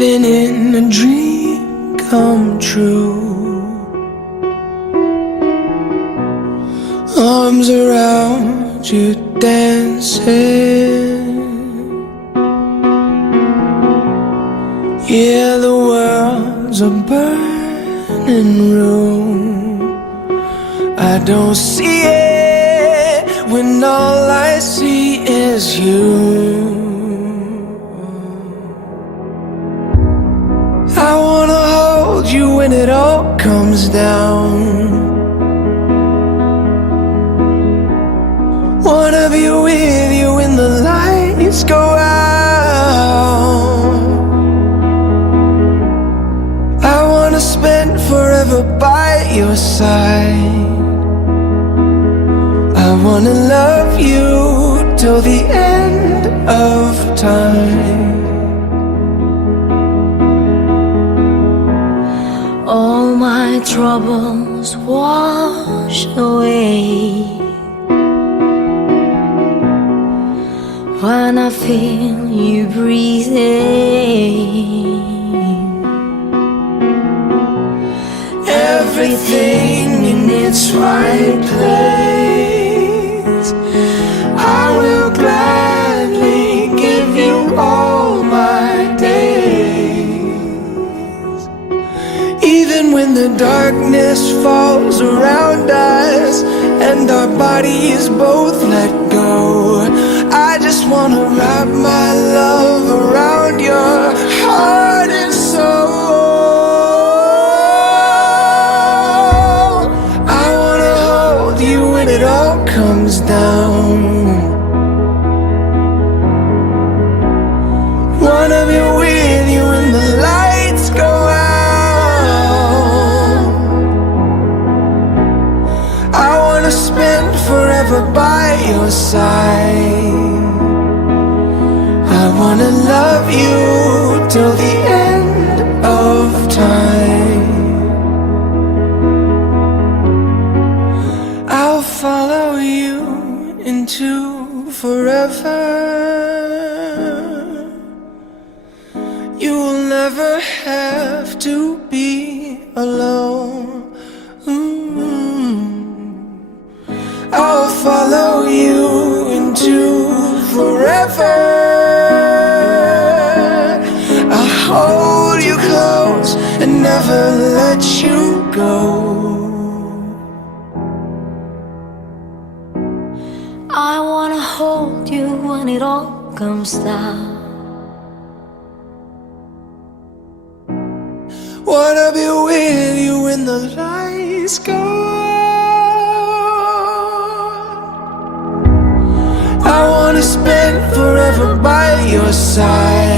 living in a dream come true. Arms around you dancing. Yeah, the world's a burning room. I don't see it when all I see is you. I wanna hold you when it all comes down. Wanna be with you when the lights go out. I wanna spend forever by your side. I wanna love you till the end of time. All my troubles wash away when I feel you breathing. Everything in its right place. I will gladly give you all my days. Even when the darkness falls around us and our bodies both let go, I just wanna wrap my love around your heart and soul. I wanna hold you when it all comes down. Wanna be with you when the lights go out. I wanna spend forever by your side. I wanna love you till the end of time. I'll follow you into forever. You will never have to be alone. I'll follow you into forever. I'll hold you close and never let you go. I wanna hold you when it all comes down. Wanna be with you when the lights go out. I wanna spend forever by your side.